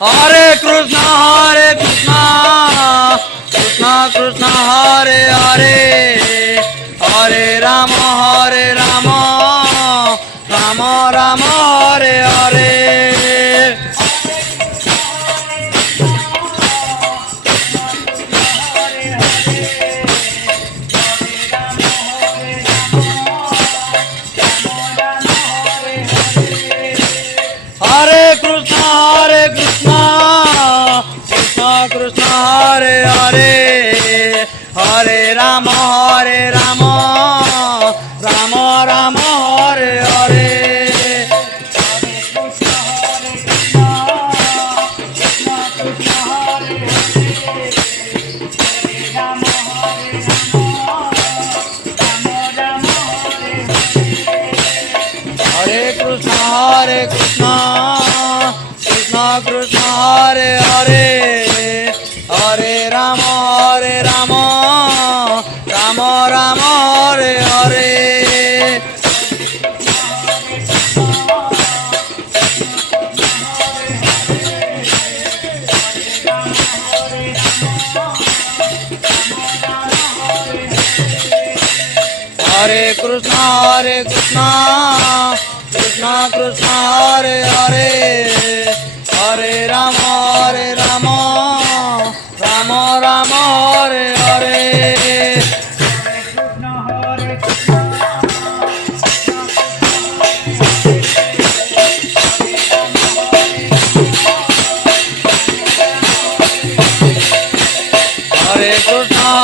Hare Krishna, Krishna Krishna, Hare Hare, Hare Rama, Rama Rama, Hare Hare. Hare Krishna, Krishna Krishna, Hare Hare, Hare Rama, Rama Rama, Hare Hare. Hare Krishna, Krishna Krishna, Hare Hare, Hare Rama, Rama Rama, Hare Hare. Hare Krishna, Krishna Krishna, Hare Hare, Hare Rama, Rama Rama, Hare Hare. Hare Krishna,